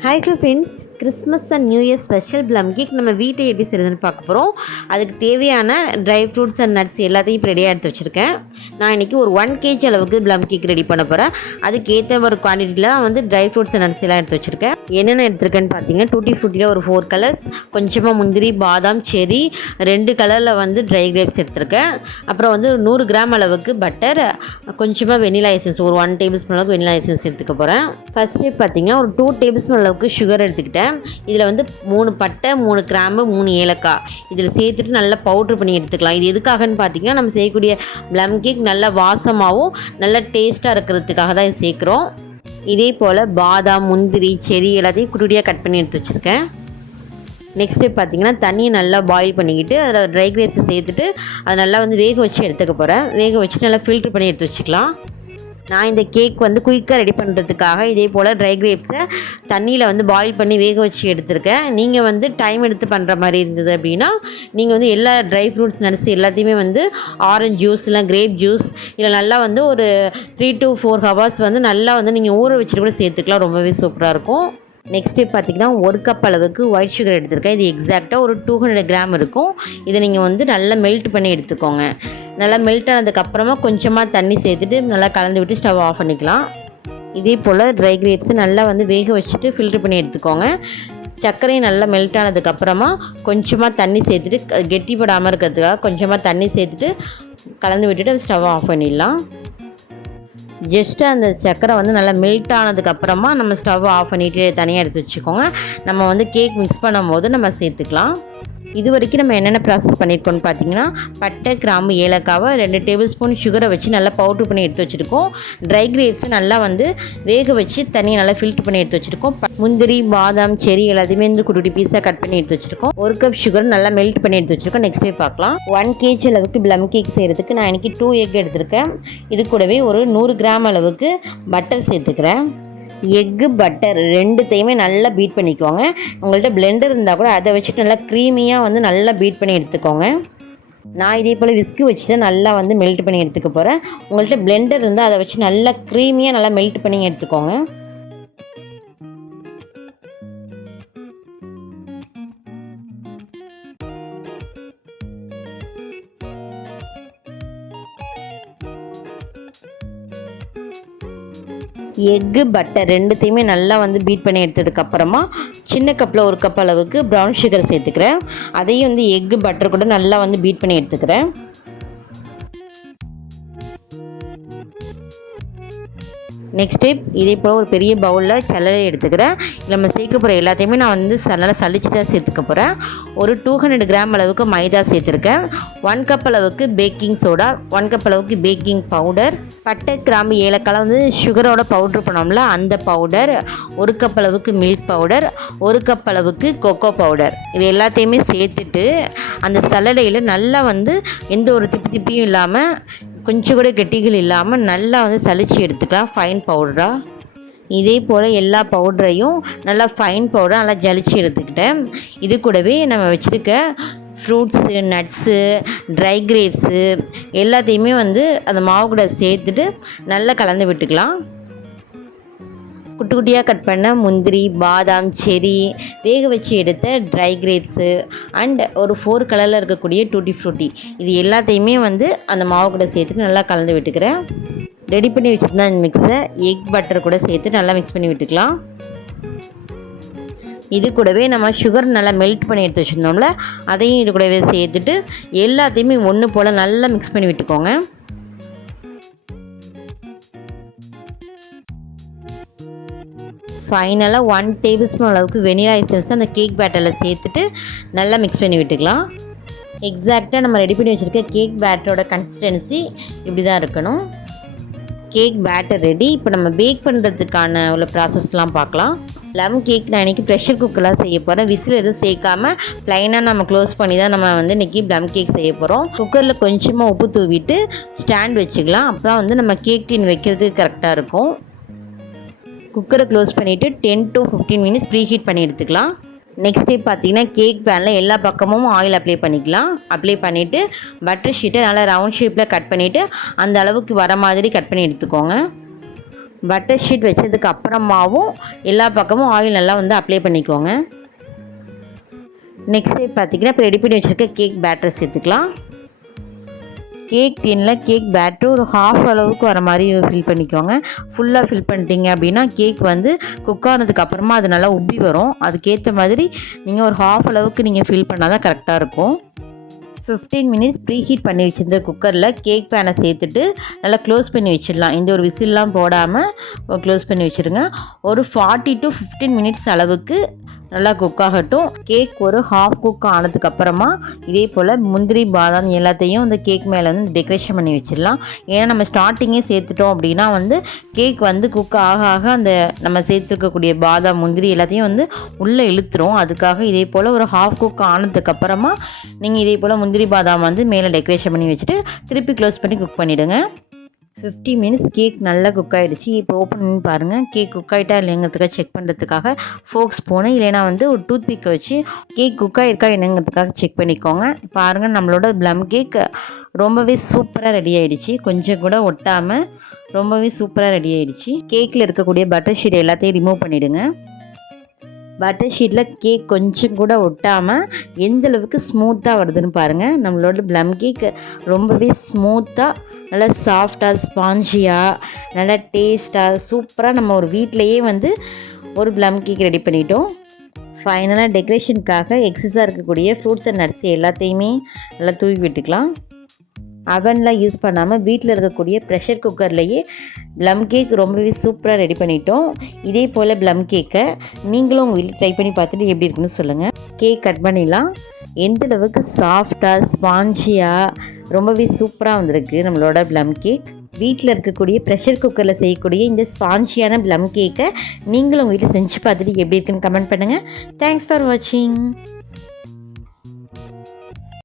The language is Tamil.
Hi friends, Christmas and new year special plum cake நம்ம வீட்டை எப்படி செய்யறதுன்னு பார்க்க போகிறோம். அதுக்கு தேவையான ட்ரை ஃப்ரூட்ஸ் அண்ட் நட்ஸ் எல்லாத்தையும் இப்போ ரெடியாக எடுத்து வச்சுருக்கேன். நான் இன்றைக்கி ஒரு 1 kg அளவுக்கு ப்ளம் கேக் ரெடி பண்ண போகிறேன். அதுக்கேற்ற ஒரு குவான்டிட்டியில் தான் வந்து ட்ரை ஃப்ரூட்ஸ் அண்ட் நட்ஸ் எல்லாம் எடுத்து வச்சுருக்கேன். என்னென்ன எடுத்துருக்கேன்னு பார்த்தீங்கன்னா, டூட்டி ஃப்ரூட்டியில் ஒரு 4 கலர்ஸ், கொஞ்சமாக முந்திரி, பாதாம், செரி, 2 கலரில் வந்து ட்ரை கிரேப்ஸ் எடுத்திருக்கேன். அப்புறம் வந்து 100 கிராம் அளவுக்கு பட்டர், கொஞ்சமாக வெனிலா எசன்ஸ், ஒரு 1 டேபிள் ஸ்பூன் அளவுக்கு வெனிலா எசன்ஸ் எடுத்துக்க போகிறேன். ஃபர்ஸ்ட் ஸ்டெப் பார்த்தீங்கன்னா, ஒரு 2 டேபிள் ஸ்பூன் அளவுக்கு சுகர் எடுத்துக்கிட்டேன். இதில் வந்து 3 பட்டை, 3 கிராம்பு, 3 ஏலக்காய் இதில் சேர்த்துட்டு நல்லா பவுட்ரு பண்ணி எடுத்துக்கலாம். இது எதுக்காகன்னு பார்த்தீங்கன்னா, நம்ம செய்யக்கூடிய ப்ளம் கேக் நல்லா வாசமாகவும் நல்லா டேஸ்ட்டாக இருக்கிறதுக்காக தான் இது சேர்க்குறோம். இதே போல் பாதாம், முந்திரி, செரி எல்லாத்தையும் குட்டியாக கட் பண்ணி எடுத்து வச்சுருக்கேன். நெக்ஸ்ட் ஸ்டெப் பார்த்தீங்கன்னா, தண்ணியை நல்லா பாயில் பண்ணிக்கிட்டு அதில் ட்ரை கிரேப்ஸை சேர்த்துட்டு அதை நல்லா வந்து வேக வச்சு எடுத்துக்க போகிறேன். வேக வச்சுட்டு நல்லா ஃபில்ட்ரு பண்ணி எடுத்து வச்சுக்கலாம். நான் இந்த கேக் வந்து குயிக்காக ரெடி பண்ணுறதுக்காக இதே போல் ட்ரை கிரேப்ஸை தண்ணியில் வந்து பாயில் பண்ணி வேக வச்சு எடுத்திருக்கேன். நீங்கள் வந்து டைம் எடுத்து பண்ணுற மாதிரி இருந்தது அப்படின்னா, நீங்கள் வந்து எல்லா ட்ரை ஃப்ரூட்ஸ் நட்ஸ் எல்லாத்தையுமே வந்து ஆரஞ்சு ஜூஸ் இல்லை கிரேப் ஜூஸ் இல்லை நல்லா வந்து ஒரு 3 to 4 hours வந்து நல்லா வந்து நீங்கள் ஊற வச்சுட்டு கூட சேர்த்துக்கலாம். ரொம்பவே சூப்பராக இருக்கும். நெக்ஸ்ட் ஸ்டெப் பார்த்திங்கன்னா, 1 கப் அளவுக்கு ஒயிட் சுகர் எடுத்திருக்கேன். இது எக்ஸாக்டாக ஒரு 200 கிராம் இருக்கும். இதை நீங்கள் வந்து நல்லா மெல்ட் பண்ணி எடுத்துக்கோங்க. நல்லா மெல்ட் ஆனதுக்கப்புறமா கொஞ்சமாக தண்ணி சேர்த்துட்டு நல்லா கலந்து விட்டு ஸ்டவ் ஆஃப் பண்ணிக்கலாம். இதே போல் ட்ரை கிரேப்ஸை நல்லா வந்து வேக வச்சுட்டு ஃபில்ட்ரு பண்ணி எடுத்துக்கோங்க. சர்க்கரையும் நல்லா மெல்ட் ஆனதுக்கப்புறமா கொஞ்சமாக தண்ணி சேர்த்துட்டு கெட்டிப்படாமல் இருக்கிறதுக்காக கொஞ்சமாக தண்ணி சேர்த்துட்டு கலந்து விட்டுட்டு ஸ்டவ் ஆஃப் பண்ணிடலாம். ஜஸ்ட்டு அந்த சர்க்கரை வந்து நல்லா மெல்ட் ஆனதுக்கப்புறமா நம்ம ஸ்டவ் ஆஃப் பண்ணிவிட்டு தனியாக எடுத்து வச்சுக்கோங்க. நம்ம வந்து கேக் மிக்ஸ் பண்ணும்போது நம்ம சேர்த்துக்கலாம். இது வரைக்கும் நம்ம என்னென்ன ப்ராசஸ் பண்ணியிருக்கோம்னு பார்த்தீங்கன்னா, பட்டை, கிராம்பு, ஏலக்காவை 2 டேபிள் ஸ்பூன் சுகரை வச்சு நல்லா பவுட்ரு பண்ணி எடுத்து வச்சுருக்கோம். ட்ரை கிரேப்ஸை நல்லா வந்து வேக வச்சு தண்ணியை நல்லா ஃபில்ட்ரு பண்ணி எடுத்து வச்சுருக்கோம். முந்திரி, பாதாம், செரி எல்லாத்தையுமே வந்து குட்டி பீஸாக கட் பண்ணி எடுத்து வச்சுருக்கோம். 1 கப் சுகர் நல்லா மெல்ட் பண்ணி எடுத்து வச்சுருக்கோம். நெக்ஸ்ட் டே பார்க்கலாம். 1 kg அளவுக்கு ப்ளம் கேக் செய்கிறதுக்கு நான் இன்றைக்கி 2 எக் எடுத்திருக்கேன். இது கூடவே ஒரு 100 கிராம் அளவுக்கு பட்டர் சேர்த்துக்கிறேன். எக்கு, பட்டர் ரெண்டுத்தையுமே நல்லா பீட் பண்ணிக்கோங்க. உங்கள்கிட்ட பிளெண்டர் இருந்தால் கூட அதை வச்சுட்டு நல்லா க்ரீமியாக வந்து நல்லா பீட் பண்ணி எடுத்துக்கோங்க. நான் இதே போல் விஸ்கு வச்சுட்டு நல்லா வந்து மெல்ட் பண்ணி எடுத்துக்க போகிறேன். உங்கள்கிட்ட பிளெண்டர் இருந்தால் அதை வச்சு நல்லா க்ரீமியாக நல்லா மெல்ட் பண்ணி எடுத்துக்கோங்க. எக்கு, பட்டர் ரெண்டுத்தையுமே நல்லா வந்து பீட் பண்ணி எடுத்ததுக்கப்புறமா சின்ன கப்பில் 1 கப் அளவுக்கு ப்ரௌன் சுகர் சேர்த்துக்கிறேன். அதையும் வந்து எக்கு, பட்டர் கூட நல்லா வந்து பீட் பண்ணி எடுத்துக்கிறேன். நெக்ஸ்ட் ஸ்டெப் இதே போல் ஒரு பெரிய பவுலில் சல்லடை எடுத்துக்கிறேன். இதில் நம்ம சேர்க்க போகிற எல்லாத்தையுமே நான் வந்து நல்லா சளிச்சு தான் சேர்த்துக்க போகிறேன். ஒரு 200 கிராம் அளவுக்கு மைதா சேர்த்துருக்கேன். 1 கப் அளவுக்கு பேக்கிங் சோடா, 1 கப் அளவுக்கு பேக்கிங் பவுடர், பட்டை, கிராம்பு, ஏலக்காய் வந்து சுகரோட பவுட்ரு பண்ணோம்ல அந்த பவுடர், 1 கப் அளவுக்கு மில்க் பவுடர், 1 கப் அளவுக்கு கொக்கோ பவுடர், இது எல்லாத்தையுமே சேர்த்துட்டு அந்த சல்லடையில் நல்லா வந்து எந்த ஒரு திப்பியும் இல்லாமல் கொஞ்சம் கூட கெட்டிகள் இல்லாமல் நல்லா வந்து சலிச்சு எடுத்துக்கலாம் ஃபைன் பவுடராக. இதே போல் எல்லா பவுடரையும் நல்லா ஃபைன் பவுடராக நல்லா ஜலிச்சு எடுத்துக்கிட்டேன். இது கூடவே நம்ம வச்சுருக்க ஃப்ரூட்ஸு, நட்ஸு, ட்ரை கிரேப்ஸு எல்லாத்தையுமே வந்து அந்த மாவு கூட சேர்த்துட்டு நல்லா கலந்து விட்டுக்கலாம். குட்டி குட்டியாக கட் பண்ண முந்திரி, பாதாம், செரி, வேக வச்சு எடுத்த ட்ரை கிரேப்ஸு அண்ட் ஒரு 4 கலரில் இருக்கக்கூடிய டூட்டி ஃப்ரூட்டி இது எல்லாத்தையுமே வந்து அந்த மாவு கூட சேர்த்துட்டு நல்லா கலந்து விட்டுக்கிறேன். ரெடி பண்ணி வச்சுருந்தா இந்த மிக்ஸை எக், பட்டர் கூட சேர்த்து நல்லா மிக்ஸ் பண்ணி விட்டுக்கலாம். இது கூடவே நம்ம சுகர் நல்லா மெல்ட் பண்ணி எடுத்து வச்சுருந்தோம்ல அதையும் இது கூடவே சேர்த்துட்டு எல்லாத்தையுமே ஒன்று போல் நல்லா மிக்ஸ் பண்ணி விட்டுக்கோங்க. ஃபைனலாக 1 டேபிள் ஸ்பூன் அளவுக்கு வெனிலா எசன்ஸ் அந்த கேக் பேட்டரில் சேர்த்துட்டு நல்லா மிக்ஸ் பண்ணி விட்டுக்கலாம். எக்ஸாக்டாக நம்ம ரெடி பண்ணி வச்சுருக்க கேக் பேட்டரோட கன்சிஸ்டன்சி இப்படி தான் இருக்கணும். Cake batter ready. இப்போ நம்ம பேக் பண்ணுறதுக்கான உள்ள ப்ராசஸ்லாம் பார்க்கலாம். ப்ளம் கேக் நான் இன்றைக்கி ப்ரெஷர் குக்கர்லாம் செய்ய போகிறேன். விசில் எதுவும் சேர்க்காமல் ப்ளைனாக நம்ம க்ளோஸ் பண்ணி தான் நம்ம வந்து இன்றைக்கி ப்ளம் கேக் செய்ய போகிறோம். குக்கரில் கொஞ்சமாக உப்பு தூவிட்டு ஸ்டாண்ட் வச்சுக்கலாம். அப்போ தான் வந்து நம்ம கேக் டின் வைக்கிறதுக்கு கரெக்டாக இருக்கும். குக்கரை க்ளோஸ் பண்ணிவிட்டு 10 to 15 மினிட்ஸ் ப்ரீ ஹீட் பண்ணி எடுத்துக்கலாம். நெக்ஸ்ட் டே பார்த்தீங்கன்னா, கேக் பேனில் எல்லா பக்கமும் ஆயில் அப்ளை பண்ணிக்கலாம். அப்ளை பண்ணிவிட்டு பட்டர் ஷீட்டை நல்லா ரவுண்ட் ஷேப்பில் கட் பண்ணிவிட்டு அந்த அளவுக்கு வர மாதிரி கட் பண்ணி எடுத்துக்கோங்க. பட்டர் ஷீட் வச்சதுக்கு அப்புறமாவும் எல்லா பக்கமும் ஆயில் நல்லா வந்து அப்ளை பண்ணிக்கோங்க. நெக்ஸ்ட் டே பார்த்திங்கன்னா இப்போ ரெடி பண்ணி வச்சுருக்க கேக் பேட்டர் சேர்த்துக்கலாம். கேக் டின்னில் கேக் பேட்டர் ஒரு ஹாஃப் அளவுக்கு வர மாதிரி ஃபில் பண்ணிக்கோங்க. ஃபுல்லாக ஃபில் பண்ணிட்டீங்க அப்படின்னா கேக் வந்து குக் ஆனதுக்கு அப்புறமா அது நல்லா உப்பி வரும். அதுக்கேற்ற மாதிரி நீங்கள் ஒரு ஹாஃப் அளவுக்கு நீங்கள் ஃபில் பண்ணால் தான் கரெக்டாக இருக்கும். 15 மினிட்ஸ் ப்ரீ ஹீட் பண்ணி வச்சுருந்த குக்கரில் கேக் பேனை சேர்த்துட்டு நல்லா க்ளோஸ் பண்ணி வச்சிடலாம். இந்த ஒரு விசில்லாம் போடாமல் க்ளோஸ் பண்ணி வச்சுருங்க. ஒரு 40 to 15 மினிட்ஸ் அளவுக்கு நல்லா குக் ஆகட்டும். கேக் ஒரு ஹாஃப் குக் ஆனதுக்கப்புறமா இதே போல் முந்திரி பாதாம் எல்லாத்தையும் இந்த கேக் மேலே வந்து டெக்கரேஷன் பண்ணி வச்சிடலாம். ஏன்னா நம்ம ஸ்டார்டிங்கே சேர்த்துட்டோம் அப்படின்னா வந்து கேக் வந்து குக் ஆக ஆக அந்த நம்ம சேர்த்துருக்கக்கூடிய பாதாம் முந்திரி எல்லாத்தையும் வந்து உள்ளே இழுத்துரும். அதுக்காக இதே போல் ஒரு ஹாஃப் குக் ஆனதுக்கப்புறமா நீங்கள் இதே போல் முந்திரி பாதாம் வந்து மேலே டெக்கரேஷன் பண்ணி வச்சுட்டு திருப்பி க்ளோஸ் பண்ணி குக் பண்ணிவிடுங்க. 50 மினிட்ஸ் கேக் நல்லா குக் ஆகிடுச்சு. இப்போ ஓப்பன் பண்ணி பாருங்கள். கேக் குக் ஆகிட்டா இல்லைங்கிறதுக்காக செக் பண்ணுறதுக்காக ஃபோக் ஸ்பூனு இல்லைனா வந்து ஒரு டூத் பிக்கை வச்சு கேக் குக் ஆகிருக்கா என்னங்கிறதுக்காக செக் பண்ணிக்கோங்க. பாருங்கள், நம்மளோட ப்ளம் கேக் ரொம்பவே சூப்பராக ரெடி ஆகிடுச்சு. கொஞ்சம் கூட ஒட்டாமல் ரொம்பவே சூப்பராக ரெடி ஆகிடுச்சு. கேக்கில் இருக்கக்கூடிய பட்டர் ஷீட் எல்லாத்தையும் ரிமூவ் பண்ணிவிடுங்க. பட்டர் ஷீட்டில் கேக் கொஞ்சம் கூட ஒட்டாமல் எந்த அளவுக்கு ஸ்மூத்தாக வருதுன்னு பாருங்கள். நம்மளோட ப்ளம் கேக் ரொம்பவே ஸ்மூத்தாக நல்லா சாஃப்டாக ஸ்பாஞ்சியாக நல்லா டேஸ்ட்டாக சூப்பராக நம்ம ஒரு வீட்டிலையே வந்து ஒரு ப்ளம் கேக் ரெடி பண்ணிட்டோம். ஃபைனலாக டெக்கரேஷனுக்காக எக்ஸஸாக இருக்கக்கூடிய ஃப்ரூட்ஸ் அண்ட் நட்ஸ் எல்லாத்தையுமே நல்லா தூவி விட்டுக்கலாம். அவன்லாம் யூஸ் பண்ணாமல் வீட்டில் இருக்கக்கூடிய ப்ரெஷர் குக்கர்லேயே ப்ளம் கேக் ரொம்பவே சூப்பராக ரெடி பண்ணிட்டோம். இதே போல் ப்ளம் கேக்கை நீங்களும் உங்கள் வீட்டில் ட்ரை பண்ணி பார்த்துட்டு எப்படி இருக்குன்னு சொல்லுங்கள். கேக் கட் பண்ணிடலாம். எந்த அளவுக்கு சாஃப்டாக ஸ்பாஞ்சியாக ரொம்பவே சூப்பராக வந்திருக்கு நம்மளோட ப்ளம் கேக். வீட்டில் இருக்கக்கூடிய ப்ரெஷர் குக்கரில் செய்யக்கூடிய இந்த ஸ்பாஞ்சியான ப்ளம் கேக்கை நீங்களும் உங்கள் வீட்டில் செஞ்சு பார்த்துட்டு எப்படி இருக்குன்னு கமெண்ட் பண்ணுங்கள். தேங்க்ஸ் ஃபார் வாட்சிங்.